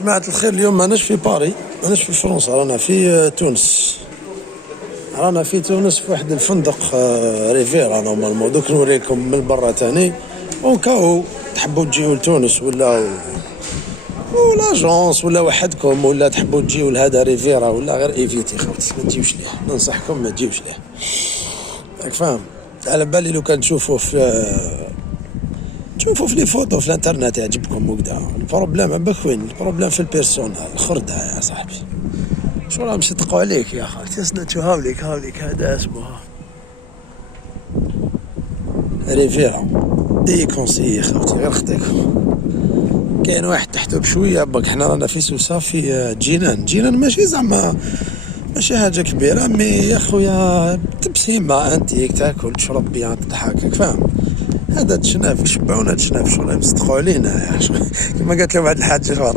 جماعة الخير، اليوم ماناش في باري، ماناش في فرنسا، رانا في تونس. رانا في تونس في واحد الفندق ريفيرا نورمالمون. دوك نوريكم من برا تاني اونكاو تحبوا تجيو لتونس ولا لاجونس ولا وحدكم، ولا تحبوا تجيو لهذا ريفيرا ولا غير ايفيتي خوتي، ما تجيوش ليه، ننصحكم ما تجيوش ليه. راك فاهم؟ على بالي لو كان تشوفوا في لي فوتو في الانترنت يعجبكم وكذا. البروبليم عباك وين؟ البروبليم في البيرسونال، الخردة يا صاحبي. شو راهم يصدقوا عليك يا خالتي؟ اسنتو هاوليك هذا اسمه ريفيرا دي كونسي خوتي، غير خطيكم. كاين واحد تحته بشويه باك، حنا رانا في سوسه في جينان ماشي زعما ماشي حاجه كبيره، مي يا خويا تبسيمه انتيك تاكل تشرب بيان تضحك، فاهم؟ هذا تشناف يشبعونا تشناف، شغل يصدقوا علينا كما قالت لهم واحد الحاجه.